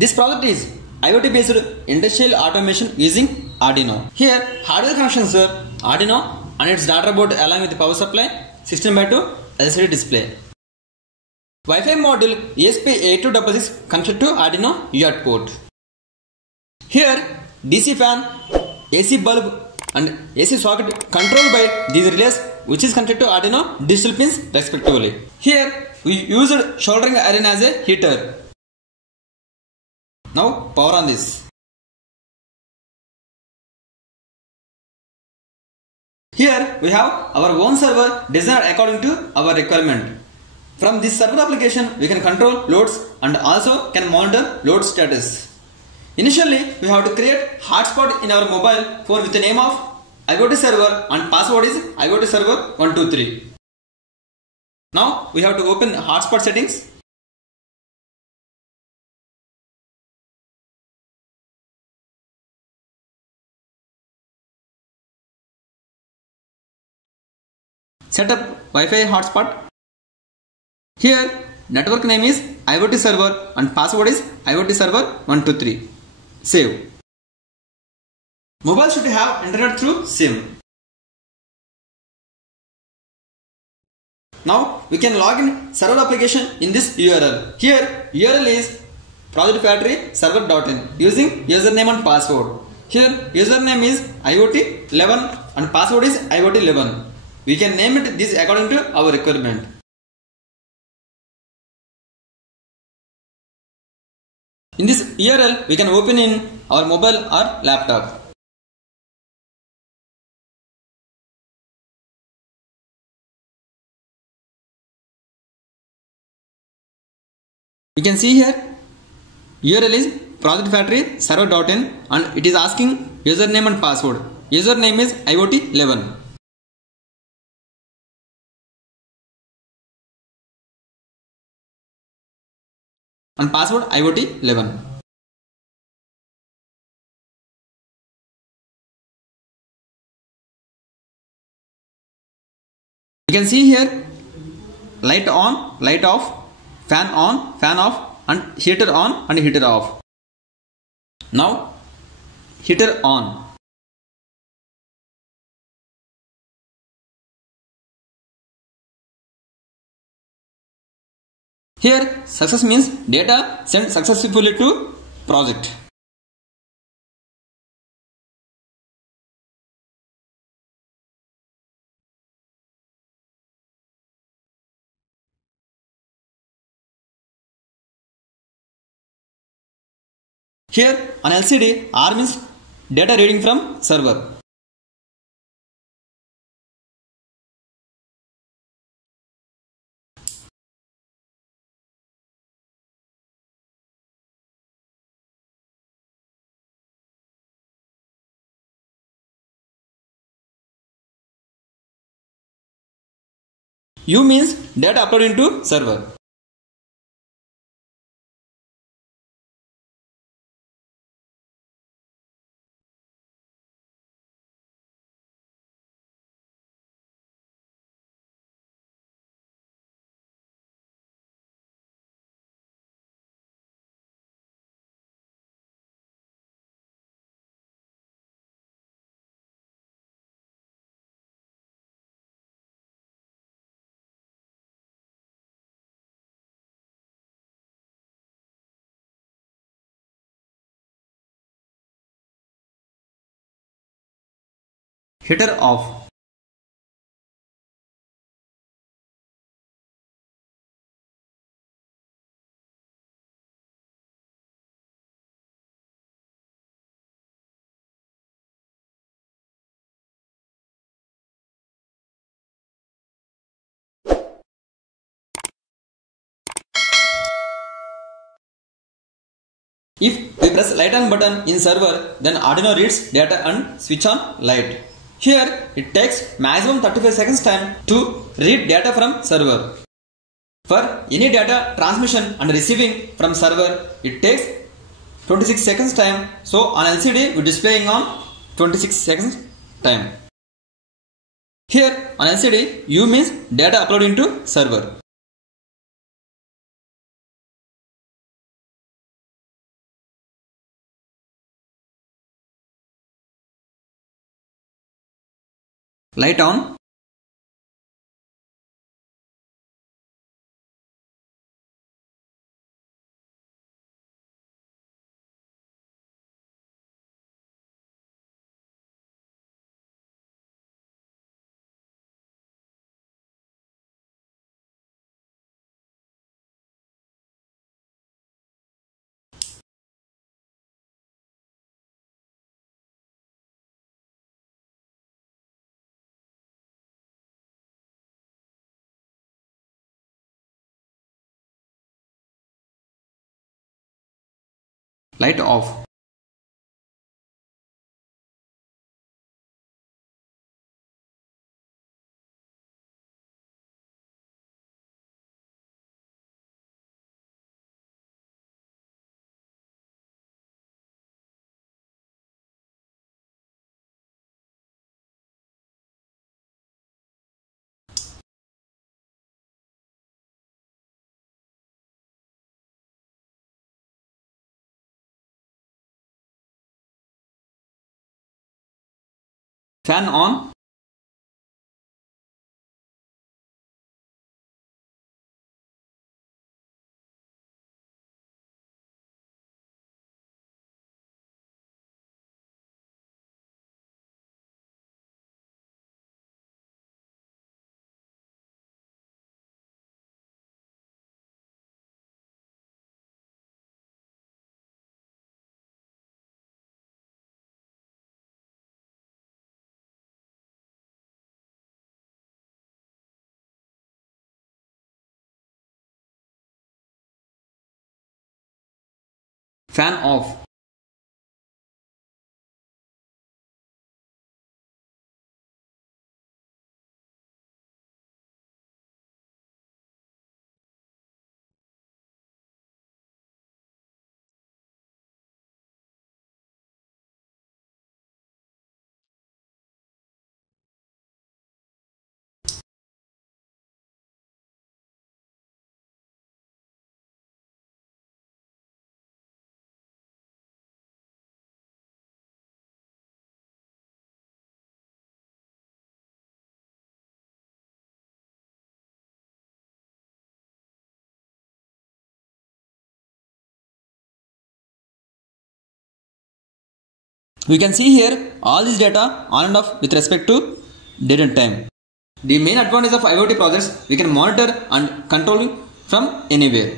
This project is IoT based industrial automation using Arduino. Here hardware connections are Arduino and its data board along with power supply, 16:2 LCD display. Wi-Fi module ESP8266 connected to Arduino UART port. Here DC fan, AC bulb and AC socket controlled by these relays which is connected to Arduino digital pins respectively. Here we used soldering iron as a heater. Now power on this. Here we have our own server designed according to our requirement. From this server application we can control loads and also can monitor load status. Initially we have to create hotspot in our mobile phone with the name of IoT server and password is IoT server 123. Now we have to open hotspot settings. Set up Wi-Fi hotspot. Here network name is IoT server and password is IoT server 123. Save. Mobile should have internet through SIM. Now we can log in server application in this URL. Here URL is project_factory_server.in using username and password. Here username is IoT11 and password is IoT11. We can name it this according to our requirement. In this URL we can open in our mobile or laptop. You can see here URL is project_factory_server.in and it is asking username and password. Username is IoT11 and password IoT11. You can see here light on, light off, fan on, fan off and heater on and heater off. Now heater on. Here success means data sent successfully to project. Here on LCD R means data reading from server. U means data uploaded into server. Heater off. If we press light on button in server, then Arduino reads data and switch on light. Here it takes maximum 35 seconds time to read data from server. For any data transmission and receiving from server, it takes 26 seconds time. So on LCD we displaying on 26 seconds time. Here on LCD U means data uploaded into server. Light on. Light off. Fan on. Fan off. We can see here all this data on and off with respect to date and time. The main advantage of IoT projects, we can monitor and control from anywhere.